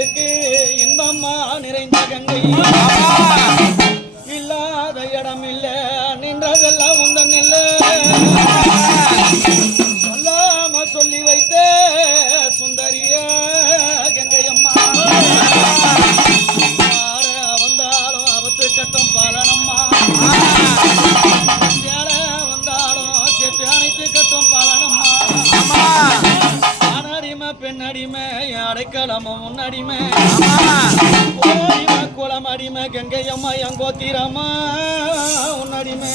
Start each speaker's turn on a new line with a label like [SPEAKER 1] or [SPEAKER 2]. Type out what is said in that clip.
[SPEAKER 1] மனதுக்கு இன்பமா நிறைந்த கங்கை. இல்லாத இடம் இல்ல நின்றதெல்லாம் உந்தன் இல்ல. சொல்லாம சொல்லி வைத்த சுந்தரிய கங்கை அம்மா வந்தாலும் அவத்து கட்டும் பலனம்மா. வந்தாலும் செட்டு அனைத்து கட்டும் கட்டம் பெண் அடிமை பெண்ணடிமை அடைக்கலமும் முன்னடிமை. கோடிமை குளம் அடிமை கங்கையம்மா எங்கோத்திரம்மா உன்னடிமை